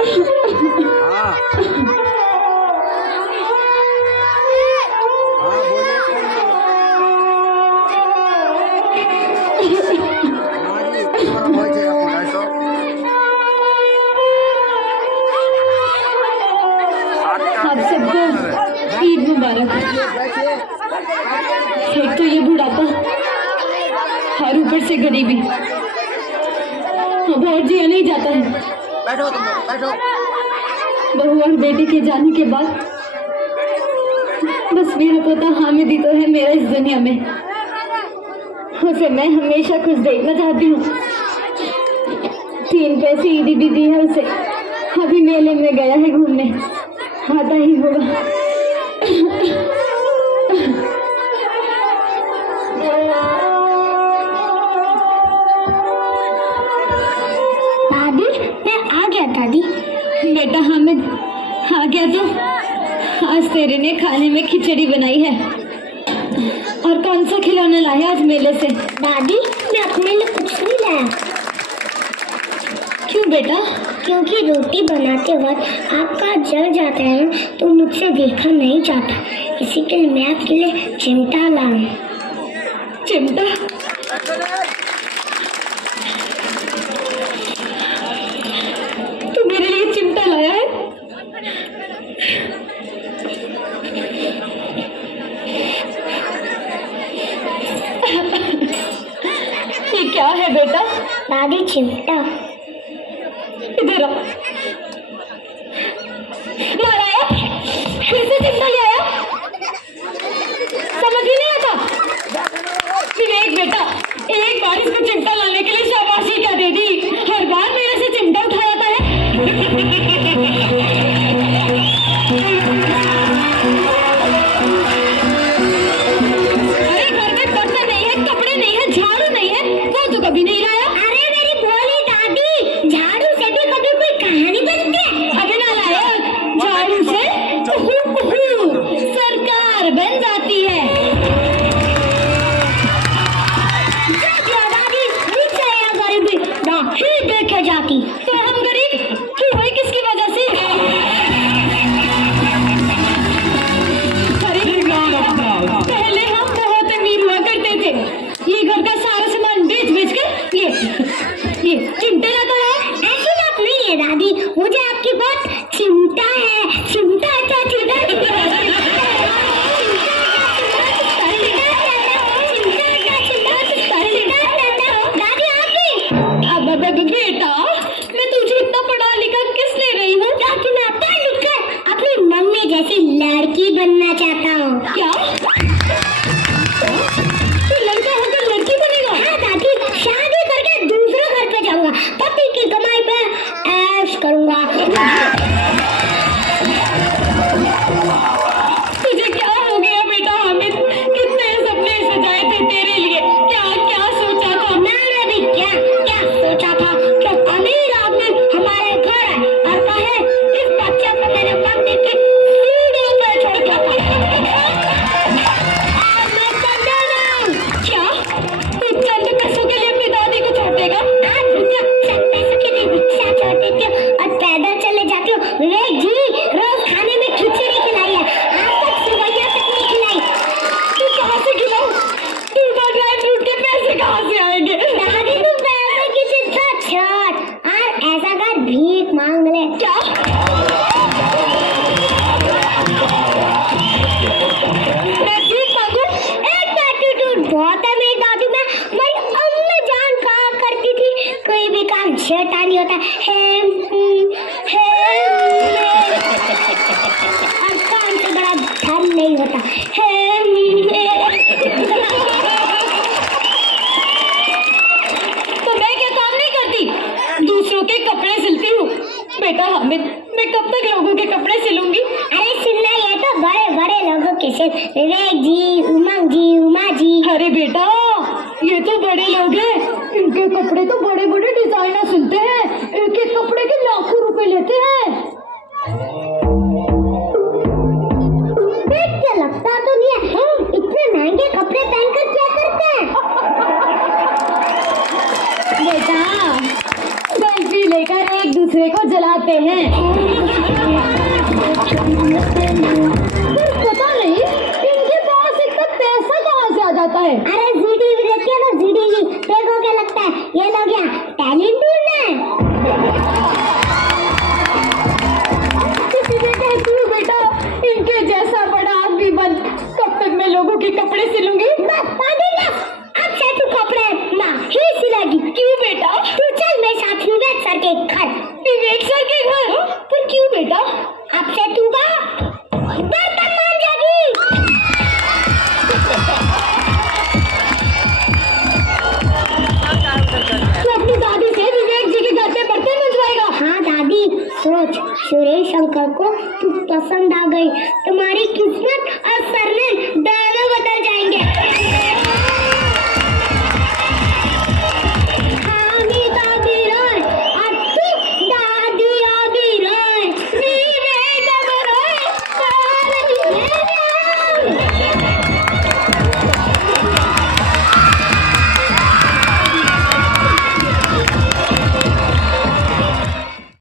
हाँ हाँ बोलिए हमारी तुम्हारा वॉइस है अपना तो आप सबको ईद मुबारक। एक तो ये बुढ़ापा और ऊपर से गरीबी, अब और जिया नहीं जाता है। बैठो तुम बैठो। बहू और बेटी के जाने के बाद बस मेरा पोता हामिद ही तो है मेरा इस दुनिया में। उसे मैं हमेशा खुश देखना चाहती हूँ। 3 पैसे ईदी भी दी है उसे, अभी मेले में गया है घूमने, आता ही होगा। दादी मैं आ गया। दादी बेटा हामिद आ गया तो आज तेरे ने खाने में खिचड़ी बनाई है। और कौन सा खिलौना लाया आज मेले से? दादी मैं अपने लिए कुछ नहीं लाया। क्यों बेटा? क्योंकि रोटी बनाते वक्त आपका जल जाता है ना, तो मुझसे देखा नहीं जाता, इसी के लिए मैं आपके लिए चिमटा लाऊं। चिमटा? तू मेरे लिए चिमटा लाया है? ये क्या है बेटा? दादी चिमटा। इधर आ। मारा फिर से चिमटा ले आया, समझ ही नहीं आता। विवेक बेटा, एक बार इसको चिमटा लाने के लिए शाबाशी क्या दे दी, हर बार मेरे से चिमटा उठा जाता है। अरे घर में बर्तन नहीं है, कपड़े नहीं है, झाड़ू नहीं है, वो तो कभी नहीं लाया। अरे मेरी भोली दादी, झाड़ू से भी कभी कोई कहानी बनती है? अभी ना लाया, झाड़ू से सरकार बन जाती है। दादी नीचे या गरीबी ना ही देखे जाती। तो हम गरीब क्यों हुए, किसकी वजह से? पहले हम बहुत अमीर हुआ करते थे, ये घर का सारा सामान बेच बेच कर ये चिमटे लाता है। ऐसी बात नहीं है दादी, मुझे आपकी बहुत चिंता है। चिंता क्या चिंता? अब बेटा, मैं तुझे इतना पढ़ा लिखा किस ले रही हूँ? ताकि मैं पढ़ लिख कर अपनी मम्मी जैसी लड़की बनना चाहता हूँ। क्या तू लड़का होकर लड़की बनेगा? हाँ दादी, शादी करके दूसरे घर पे जाऊंगा, पति की कमाई पे ऐश करूंगा। तुझे क्या हो गया बेटा हामिद? कितने सपने सजाए थे तेरे लिए, क्या क्या सोचा था? मैंने भी क्या क्या सोचा था कि अमीर आदमी हमारे घर आए और कहे इस बच्चे को मेरे मम्मी की सीढ़ी पे छोड़ दिया क्या तू चंद पैसों के लिए अपनी दादी को छोड़ देगा? पैसों के लिए रिक्शा छोड़ देती हो और पैदल चले जाती हो। विवेक जी रोज खाने में खिचड़ी खिलाई है, आज तक सिवैया तक नहीं खिलाई। तू कहाँ से खिलाऊं? तू ड्राई फ्रूट के पैसे कहाँ से आएंगे? दादी तू पैसे की चिंता छोड़ और ऐसा कर भीख मांग ले। क्या मैं भीख मांगू? एक एटीट्यूड बहुत है मेरी दादी में। मेरी अम्मी जान कहा करती थी, कोई भी काम शैतानी होता है और काम से बड़ा धन नहीं होता तो मैं क्या काम नहीं करती? दूसरों के कपड़े सिलती हूँ। बेटा हामिद, मैं कब तक लोगों के कपड़े सिलूंगी? अरे सुनना, ये तो बड़े बड़े लोगों के सिर्फ विवेक जी, उमंग जी, उमा जी। अरे बेटा, ये तो बड़े लोग हैं, इनके कपड़े तो बड़े बड़े डिजाइनर सिलते हैं, एक एक कपड़े के लाखों रुपए लेते हैं। देख के लगता तो नहीं है, इतने महंगे कपड़े पहनकर क्या करते हैं? बेटा, सेल्फी लेकर एक दूसरे को जला जाते हैं। पर पता नहीं इनके पास इतना पैसा कहाँ से आ जाता है। अरे जी टीवी देखिए ना, जी टीवी देखो, क्या लगता है ये लोग क्या टैलेंट ढूंढ रहे हैं? इसीलिए कहती हूँ बेटा, इनके जैसा बड़ा आदमी बन, कब तक मैं लोगों के कपड़े सिलूंगी। बस अब से तू कपड़े ना ही सिलेगी। क्यों बेटा? तू चल मेरे साथ विवेक सर के घर। विवेक सर के घर? पर क्यों बेटा? अब से तू का बर्तन मांजेगी। तू अपनी दादी से विवेक जी के घर पे बर्तन मंजवाएगा? हाँ दादी, सोच, सुरेश अंकल को तू पसंद आ गई, तुम्हारी किस्मत और सरनेम दोनों बदल जाएंगे।